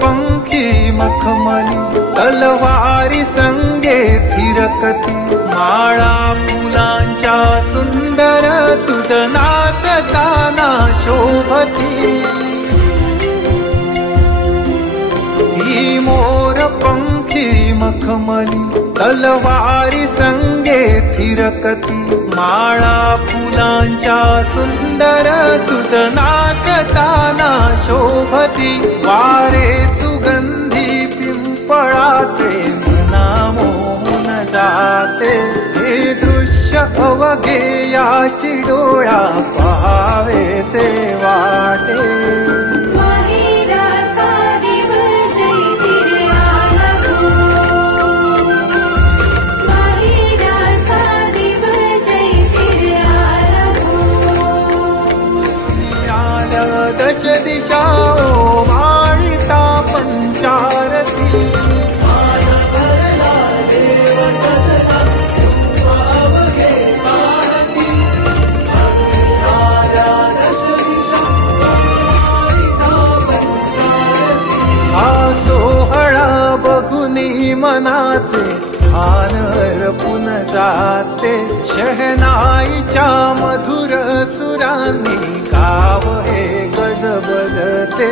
पंखी मखमली तलवारी संगे थिरकती, माळा फुलांच्या सुंदर तुझ नाचताना शोभती। ही मोर पंखी मखमली तलवारी संगे थिरकती, माळा फुलांच्या सुंदर तुझ नाचताना शोभती। वारे सुगंधी पिंपळाचे मना मोहून जाते, हे दृश्य अवघे याची डोळा पहावेसे वाटे। दश दिशा माळिता पंचारती, हा सोहळा बघुनी मनाचे भान हरपून जाते, शहनाईच्या मधुर सुरांनी गाव हे गजबजते।